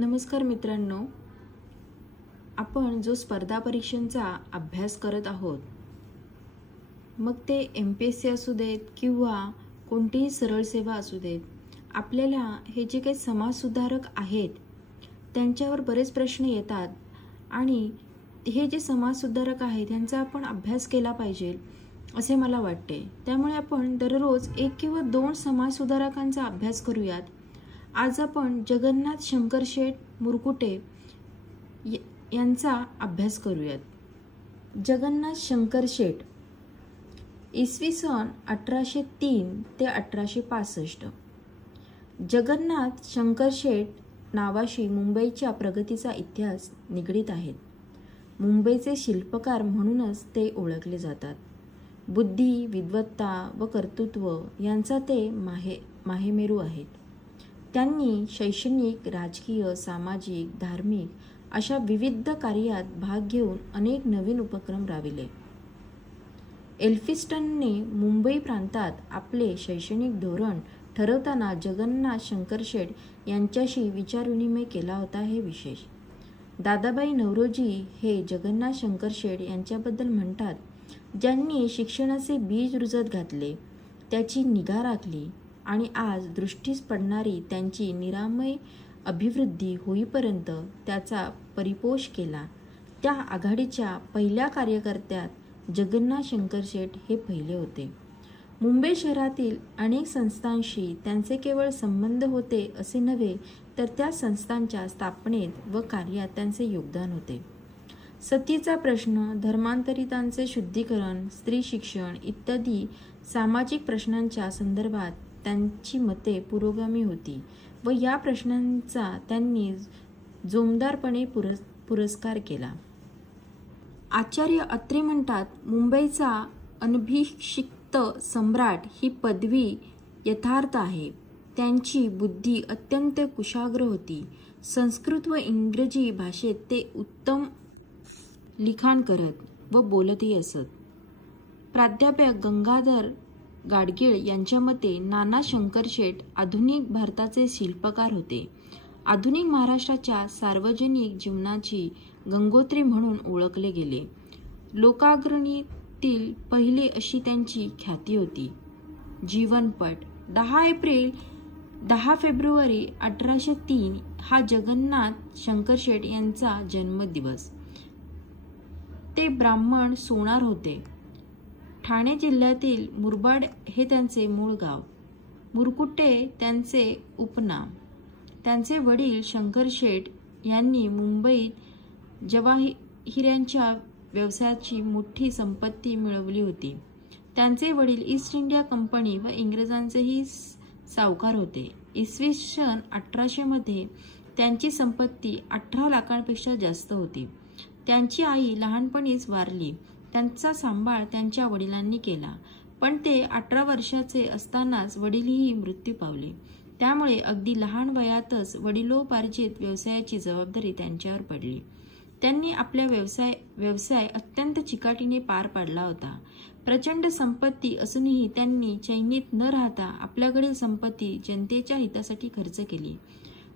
नमस्कार मित्रांनो, आपण जो स्पर्धा परीक्षांचा अभ्यास करत आहोत, मग ते MPSC असू देत किंवा कोणतीही सरळ सेवा असू देत, आपल्याला हे जे काही समाजसुधारक आहेत त्यांच्यावर बरेच प्रश्न येतात आणि हे जे समाजसुधारक आहेत त्यांचा आपण अभ्यास केला पाहिजे असे मला वाटते. त्यामुळे आपण दररोज 1 किंवा 2 समाजसुधारकांचा अभ्यास करूयात. आज आपण जगन्नाथ शंकरशेठ मुरकुटे यांचा अभ्यास करूयात. जगन्नाथ शंकरशेठ इसवी सन 1803 ते 1865. जगन्नाथ शंकरशेठ नावाशी मुंबईच्या प्रगतीचा इतिहास निगडीत आहेत. मुंबईचे शिल्पकार म्हणूनच ते ओळखले जातात. बुद्धी, विद्वत्ता व कर्तृत्व यांचा ते माहेमेरू आहेत. त्यांनी शैक्षणिक, राजकीय, सामाजिक, धार्मिक अशा विविध कार्यात भाग घेऊन अनेक नवीन उपक्रम राबविले. एल्फिन्स्टनने मुंबई प्रांतात आपले शैक्षणिक धोरण ठरवताना जगन्नाथ शंकरशेठ यांच्याशी विचारविनिमय केला होता हे विशेष. दादाभाई नौरोजी हे जगन्नाथ शंकरशेठ यांच्याबद्दल म्हणतात, ज्यांनी शिक्षणाचे बीज रुजत घातले, त्याची निगा राखली आणि आज दृष्टीस पडणारी त्यांची निरामय अभिवृद्धी होईपर्यंत त्याचा परिपोष केला, त्या आघाडीच्या पहिल्या कार्यकर्त्यात जगन्नाथ शंकरशेठ हे पहिले होते. मुंबई शहरातील अनेक संस्थांशी त्यांचे केवळ संबंध होते असे नव्हे, तर त्या संस्थांच्या स्थापनेत व कार्यात त्यांचे योगदान होते. सतीचा प्रश्न, धर्मांतरितांचे शुद्धीकरण, स्त्री शिक्षण इत्यादी सामाजिक प्रश्नांच्या संदर्भात त्यांची मते पुरोगामी होती व या प्रश्नांचा त्यांनी जोमदारपणे पुरस्कार केला. आचार्य अत्रे म्हणतात, मुंबईचा अनभिषिक्त सम्राट ही पदवी यथार्थ आहे. त्यांची बुद्धी अत्यंत कुशाग्र होती. संस्कृत व इंग्रजी भाषेत ते उत्तम लिखाण करत व बोलतही असत. प्राध्यापक गंगाधर गाडगीळ यांच्या मते नाना शंकरशेठ आधुनिक भारताचे शिल्पकार होते. आधुनिक महाराष्ट्राच्या सार्वजनिक जीवनाची गंगोत्री म्हणून ओळखले गेले. लोकाग्रणीतील पहिले अशी त्यांची ख्याती होती. जीवनपट 10 फेब्रुवारी 1803 हा जगन्नाथ शंकरशेठ यांचा जन्मदिवस. ते ब्राह्मण सोनार होते. ठाणे जिल्ह्यातील मुरबाड हे त्यांचे मूळ गाव. मुरकुटे त्यांचे उपनाव. त्यांचे वडील शंकरशेठ यांनी मुंबईत जवाहिऱ्यांच्या व्यवसायाची मोठी संपत्ती मिळवली होती. त्यांचे वडील ईस्ट इंडिया कंपनी व इंग्रजांचेही सावकार होते. इसवी सन 1800 मध्ये त्यांची संपत्ती 18 लाखांपेक्षा जास्त होती. त्यांची आई लहानपणीच वारली. त्यांचा सांभाळ त्यांच्या वडिलांनी केला, पण ते 18 वर्षाचे असतानाच वडीलही मृत्यू पावले. त्यामुळे अगदी लहान वयातच वडिलोपार्जित व्यवसायाची जबाबदारी त्यांच्यावर पडली. त्यांनी आपला व्यवसाय अत्यंत चिकाटीने पार पाडला होता. प्रचंड संपत्ती असूनही त्यांनी चैनीत न राहता आपल्याकडील संपत्ती जनतेच्या हितासाठी खर्च केली.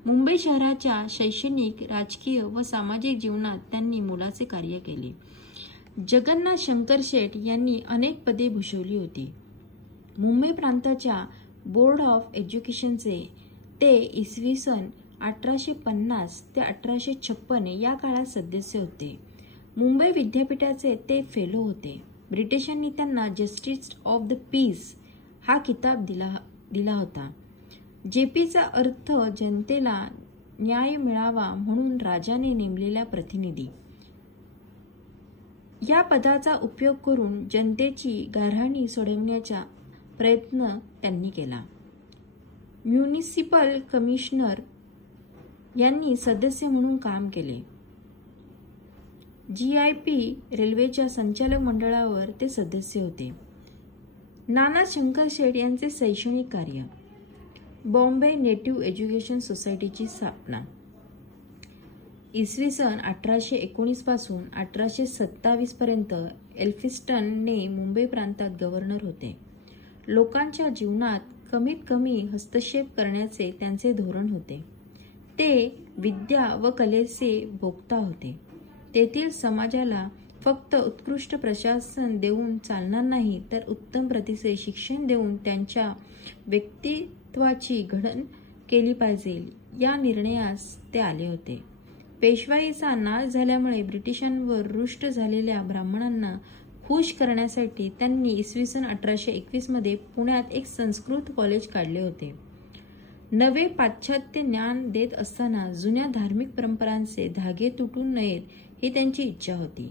मुंबई शहराच्या शैक्षणिक, राजकीय व सामाजिक जीवनात त्यांनी मोलाचे कार्य केले. जगन्नाथ शंकरशेठ यांनी अनेक पदे भूषवली होती. मुंबई प्रांताच्या बोर्ड ऑफ एज्युकेशनचे ते इसवी सन 1850 ते 1856 या काळात सदस्य होते. मुंबई विद्यापीठाचे ते फेलो होते. ब्रिटिशांनी त्यांना जस्टिस ऑफ द पीस हा किताब दिला होता. जेपीचा अर्थ जनतेला न्याय मिळावा म्हणून राजाने नेमलेला प्रतिनिधी. या पदाचा उपयोग करून जनतेची गाऱ्हाणी सोडवण्याचा प्रयत्न त्यांनी केला. म्युनिसिपल कमिशनर यांनी सदस्य म्हणून काम केले. GIP रेल्वेच्या संचालक मंडळावर ते सदस्य होते. नाना शंकरशेठ यांचे शैक्षणिक कार्य. बॉम्बे नेटिव्ह एज्युकेशन सोसायटीची स्थापना. इसवी सन 1819 पासून 1827 पर्यंत एल्फिन्स्टनने मुंबई प्रांतात गव्हर्नर होते. लोकांच्या जीवनात कमीत कमी हस्तक्षेप करण्याचे त्यांचे धोरण होते. ते विद्या व कलेचे भोक्ता होते. तेथील समाजाला फक्त उत्कृष्ट प्रशासन देऊन चालणार नाही, तर उत्तम प्रतीचे शिक्षण देऊन त्यांच्या व्यक्तित्वाची घडण केली पाहिजे, या निर्णयास ते आले होते. पेशवाईचा नाश झाल्यामुळे ब्रिटिशांवर रुष्ट झालेल्या ब्राह्मणांना खुश करण्यासाठी त्यांनी इसवी सन 1821 मध्ये पुण्यात एक संस्कृत कॉलेज काढले होते. नवे पाश्चात्य ज्ञान देत असताना जुन्या धार्मिक परंपरांचे धागे तुटू नयेत ही त्यांची इच्छा होती.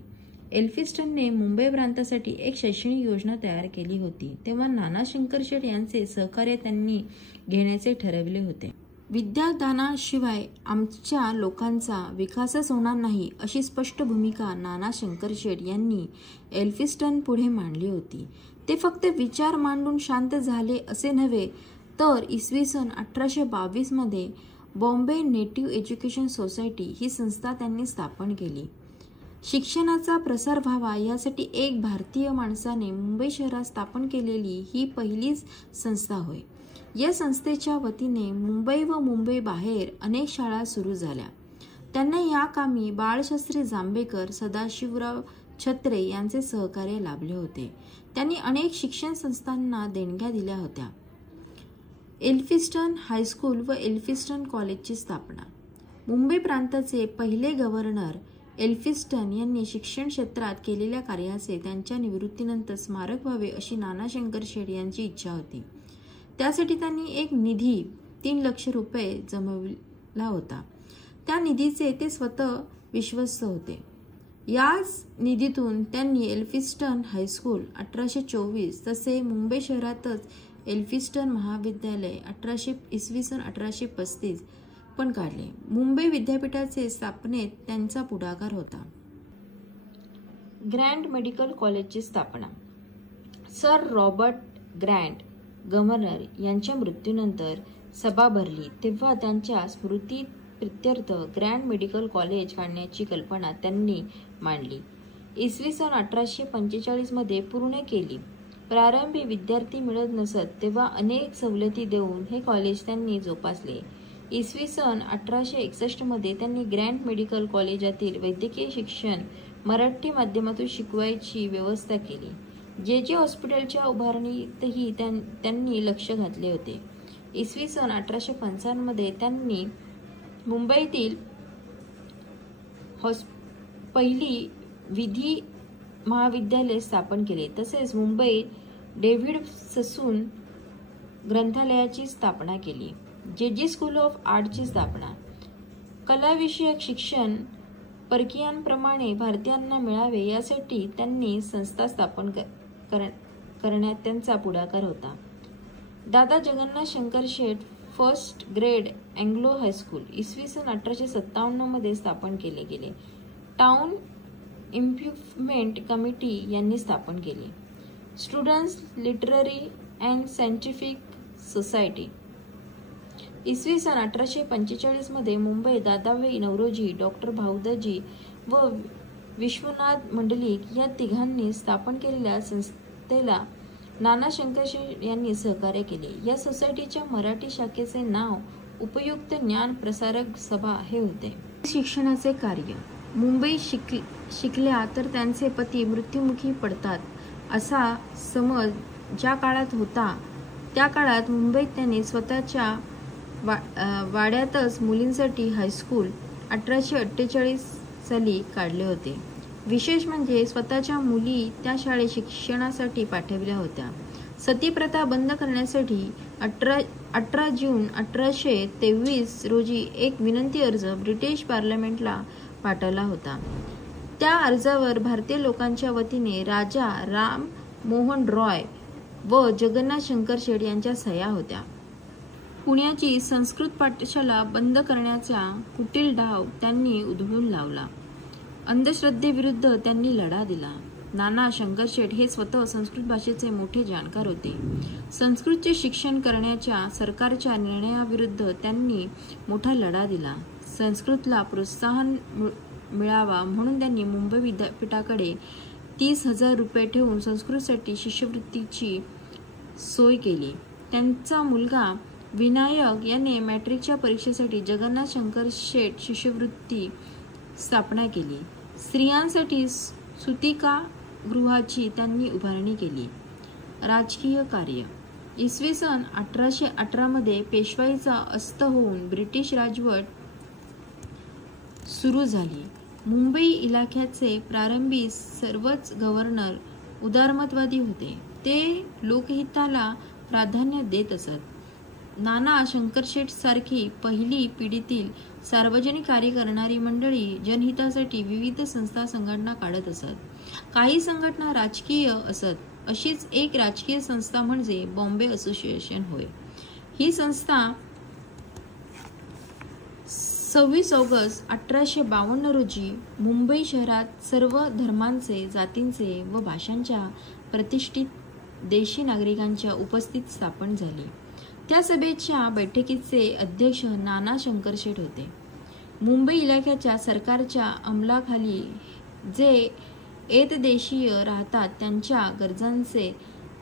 एल्फिन्स्टनने मुंबई प्रांतासाठी एक शैक्षणिक योजना तयार केली होती. तेव्हा नाना शंकरशेठ यांचे सहकार्य त्यांनी घेण्याचे ठरविले होते. विद्यादानाशिवाय आमच्या लोकांचा विकासच होणार नाही, अशी स्पष्ट भूमिका नाना शंकरशेठ यांनी एल्फिन्स्टन पुढे मांडली होती. ते फक्त विचार मांडून शांत झाले असे नव्हे, तर इसवी सन 1822 मध्ये बॉम्बे नेटिव्ह एज्युकेशन सोसायटी ही संस्था त्यांनी स्थापन केली. शिक्षणाचा प्रसार व्हावा यासाठी एक भारतीय माणसाने मुंबई शहरात स्थापन केलेली ही पहिलीच संस्था होय. या संस्थेच्या वतीने मुंबई व मुंबई बाहेर अनेक शाळा सुरू झाल्या. त्यांना या कामी बाळशास्त्री जांभेकर, सदाशिवराव छत्रे यांचे सहकार्य लाभले होते. त्यांनी अनेक शिक्षण संस्थांना देणग्या दिल्या होत्या. एल्फिन्स्टन हायस्कूल व एल्फिन्स्टन कॉलेजची स्थापना. मुंबई प्रांताचे पहिले गव्हर्नर एल्फिन्स्टन यांनी शिक्षण क्षेत्रात केलेल्या कार्याचे त्यांच्या निवृत्तीनंतर स्मारक व्हावे अशी नाना शंकरशेठ यांची इच्छा होती. त्यासाठी त्यांनी एक निधी 3 लाख रुपये जमविला होता. त्या निधीचे ते स्वतः विश्वस्त होते. याच निधीतून त्यांनी एल्फिन्स्टन हायस्कूल 1824 तसे मुंबई शहरातच एल्फिन्स्टन महाविद्यालय इसवी सन 1835 पण काढले. मुंबई विद्यापीठाचे स्थापनेत त्यांचा पुढाकार होता. ग्रँट मेडिकल कॉलेजची स्थापना. सर रॉबर्ट ग्रँट गव्हर्नर यांच्या मृत्यूनंतर सभा भरली तेव्हा त्यांच्या स्मृतीप्रित्यर्थ ग्रँट मेडिकल कॉलेज काढण्याची कल्पना त्यांनी मांडली. इसवी सन 1845 मध्ये पूर्ण केली. प्रारंभी विद्यार्थी मिळत नसत तेव्हा अनेक सवलती देऊन हे कॉलेज त्यांनी जोपासले. इसवी सन 1861 मध्ये त्यांनी ग्रँट मेडिकल कॉलेजातील वैद्यकीय शिक्षण मराठी माध्यमातून शिकवायची व्यवस्था केली. जे हॉस्पिटलच्या उभारणीतही त्यांनी लक्ष घातले होते. इसवी सन 1855 मध्ये त्यांनी मुंबईतील पहिली विधी महाविद्यालय स्थापन केले. तसेच मुंबईत डेव्हिड ससून ग्रंथालयाची स्थापना केली. जे स्कूल ऑफ आर्टची स्थापना. कलाविषयक शिक्षण परकीयांप्रमाणे भारतीयांना मिळावे यासाठी त्यांनी संस्था स्थापन करण्यात त्यांचा पुढाकार होता. दादा Jagannath Shankarshet first grade Anglo high school इसवी सन 1857 मध्ये स्थापन केले गेले. टाउन इम्प्रूव्हमेंट कमिटी यांनी स्थापन केले. Students literary and scientific society इसवी सन 1845 मध्ये मुंबई दादाभाई नौरोजी, डॉक्टर भाऊदाजी व विश्वनाथ मंडलिक या तिघांनी स्थापन केलेल्या संस्थेला नाना शंकरशेठ यांनी सहकार्य केले. या सोसायटीच्या मराठी शाखेचे नाव उपयुक्त ज्ञान प्रसारक सभा हे होते. शिक्षणाचे कार्य. मुंबई शिकल्या तर त्यांचे पती मृत्युमुखी पडतात असा समज ज्या काळात होता, त्या काळात मुंबईत त्यांनी स्वतःच्या वाड्यातच मुलींसाठी हायस्कूल 1848 साली काढले होते. विशेष म्हणजे स्वतःच्या मुली त्या शाळेत शिक्षणासाठी पाठविल्या होत्या. सतीप्रथा बंद करण्यासाठी 18 जून 1823 रोजी एक विनंती अर्ज ब्रिटिश पार्लमेंटला पाठवला होता. त्या अर्जावर भारतीय लोकांच्या वतीने राजा राम मोहन रॉय व जगन्नाथ शंकरशेठ यांच्या सह्या होत्या. पुण्याची संस्कृत पाठशाला बंद करण्याचा कुटील डाव त्यांनी उधळून लावला. अंधश्रद्धेविरुद्ध त्यांनी लढा दिला. नाना शंकरशेठ हे स्वतः संस्कृत भाषेचे मोठे जाणकार होते. संस्कृतचे शिक्षण करण्याच्या सरकारच्या निर्णयाविरुद्ध त्यांनी मोठा लढा दिला. संस्कृतला प्रोत्साहन मिळावा म्हणून त्यांनी मुंबई विद्यापीठाकडे 30,000 रुपये ठेवून संस्कृतसाठी शिष्यवृत्तीची सोय केली. त्यांचा मुलगा विनायक यांनी मॅट्रिकच्या परीक्षेसाठी जगन्नाथ शंकर शेठ शिष्यवृत्ती स्थापना केली. स्त्रियांसाठी सुतिकागृहाची त्यांनी उभारणी केली. राजकीय कार्य. इसवी सन 1818 मध्ये पेशवाईचा अस्त होऊन ब्रिटिश राजवट सुरू झाली. मुंबई इलाख्याचे प्रारंभी सर्वच गव्हर्नर उदारमतवादी होते. ते लोकहिताला प्राधान्य देत असत. नाना शंकरशेठ सारखी पहिली पिढीतील सार्वजनिक कार्य करणारी मंडळी जनहितासाठी विविध संस्था संघटना काढत असत. काही संघटना राजकीय असत. अशीच एक राजकीय संस्था म्हणजे बॉम्बे असोसिएशन होय. ही संस्था 26 ऑगस्ट 1852 रोजी मुंबई शहरात सर्व धर्मांचे, जातींचे व भाषांच्या प्रतिष्ठित देशी नागरिकांच्या उपस्थितीत स्थापन झाली. त्या सभेच्या बैठकीचे अध्यक्ष नाना शंकरशेठ होते. मुंबई इलाख्याच्या सरकारच्या अंमलाखाली जे एतदेशीय राहतात त्यांच्या गरजांचे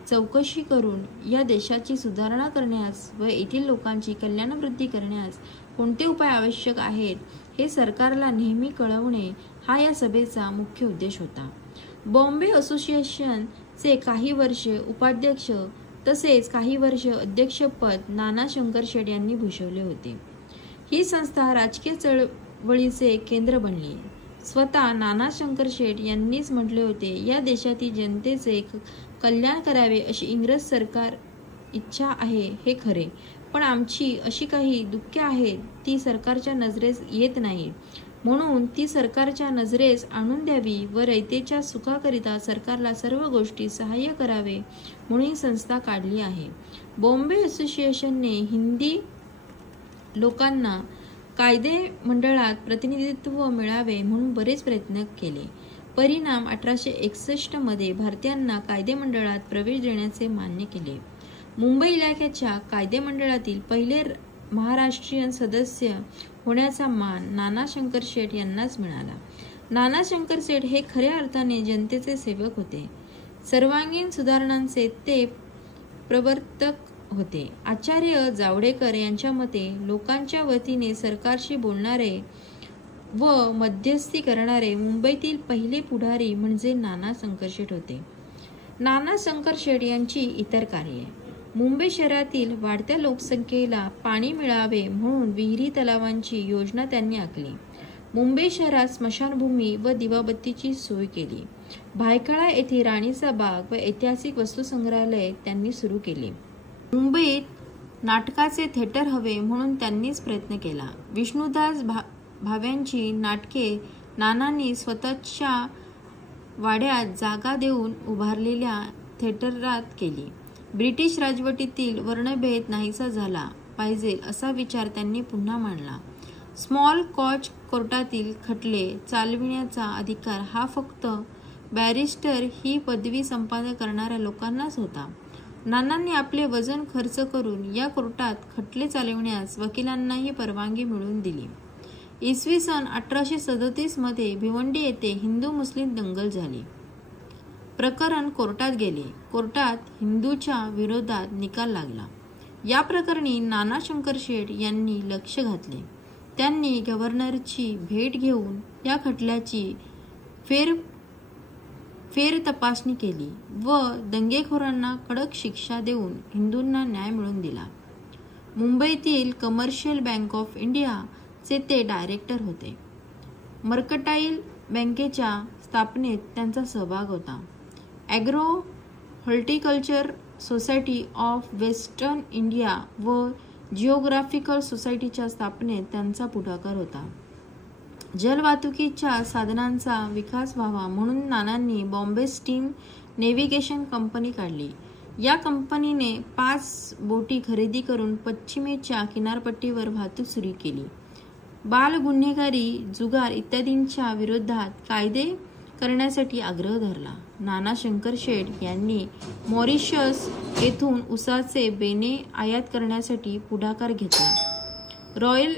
चौकशी करून या देशाची सुधारणा करण्यास व येथील लोकांची कल्याणवृद्धी करण्यास कोणते उपाय आवश्यक आहेत हे सरकारला नेहमी कळवणे हा या सभेचा मुख्य उद्देश होता. बॉम्बे असोसिएशनचे काही वर्ष उपाध्यक्ष तसेच काही वर्ष अध्यक्षपद नाना शंकरशेठ यांनी भूषवले होते. ही संस्था राजकीय चळवळीचे केंद्र बनली. स्वतः नाना शंकरशेठ यांनीच म्हटले होते, या देशातील जनतेचे कल्याण करावे अशी इंग्रज सरकार इच्छा आहे हे खरे, पण आमची अशी काही दुःखे आहेत ती सरकारच्या नजरेस येत नाही, म्हणून ती सरकारच्या नजरेस आणून द्यावी व रयतेच्या सुखाकरिता सरकारला सर्व गोष्टी सहाय्य करावे म्हणून ही संस्था काढली आहे. बॉम्बे असोसिएशनने हिंदी लोकांना कायदे मंडळात प्रतिनिधित्व मिळावे म्हणून बरेच प्रयत्न केले. परिणाम 1861 मध्ये भारतीयांना कायदे मंडळात प्रवेश देण्याचे मान्य केले. मुंबई इलाख्याच्या कायदे मंडळातील पहिले महाराष्ट्रीयन सदस्य होण्याचा मान नाना शंकरशेठ यांनाच मिळाला. नाना शंकरशेठ हे खऱ्या अर्थाने जनतेचे सेवक होते. सर्वांगीण सुधारणांचे ते प्रवर्तक होते. आचार्य जावडेकर यांच्या मते लोकांच्या वतीने सरकारशी बोलणारे व मध्यस्थी करणारे मुंबईतील पहिले पुढारी म्हणजे नाना शंकरशेठ होते. नाना शंकरशेठ यांची इतर कार्ये. मुंबई शहरातील वाढत्या लोकसंख्येला पाणी मिळावे म्हणून विहिरी तलावांची योजना त्यांनी आखली. मुंबई शहरात स्मशानभूमी व दिवाबत्तीची सोय केली. भायखळा येथे राणीचा बाग व ऐतिहासिक वस्तुसंग्रहालय त्यांनी सुरू केले. मुंबईत नाटकाचे थिएटर हवे म्हणून त्यांनीच प्रयत्न केला. विष्णुदास भाव्यांची नाटके नानांनी स्वतःच्या वाड्यात जागा देऊन उभारलेल्या थिएटरात केली. ब्रिटिश राजवटीतील वर्णभेद नाहीसा झाला पाहिजे असा विचार त्यांनी पुन्हा मांडला. स्मॉल कॉज कोर्टातील खटले चालविण्याचा अधिकार हा फक्त बॅरिस्टर ही पदवी संपादन करणाऱ्या लोकांनाच होता. नानांनी आपले वजन खर्च करून या कोर्टात खटले चालविण्यास वकिलांनाही परवानगी मिळवून दिली. इसवी सन 1837 मध्ये भिवंडी येथे हिंदू मुस्लिम दंगल झाली. प्रकरण कोर्टात गेले. कोर्टात हिंदूच्या विरोधात निकाल लागला. या प्रकरणी नाना शंकरशेठ यांनी लक्ष घातले. त्यांनी गव्हर्नरची भेट घेऊन या खटल्याची फेर तपासणी केली व दंगेखोरांना कडक शिक्षा देऊन हिंदूंना न्याय मिळवून दिला. मुंबईतील कमर्शियल बँक ऑफ इंडियाचे ते डायरेक्टर होते. मर्कटाईल बँकेच्या स्थापनेत त्यांचा सहभाग होता. Agro horticulture society of western India व जिओग्राफिकल सोसायटीच्या स्थापनेत त्यांचा पुढाकार होता. जलवाहतुकीच्या साधनांचा विकास व्हावा म्हणून नानांनी बॉम्बे स्टीम नेव्हिगेशन कंपनी काढली. या कंपनीने 5 बोटी खरेदी करून पश्चिमेच्या किनारपट्टीवर वाहतूक सुरू केली. बाल गुन्हेगारी, जुगार इत्यादींच्या विरोधात कायदे करण्यासाठी आग्रह धरला. नाना शंकरशेठ यांनी मॉरिशस येथून उसाचे बेणे आयात करण्यासाठी पुढाकार घेतला. रॉयल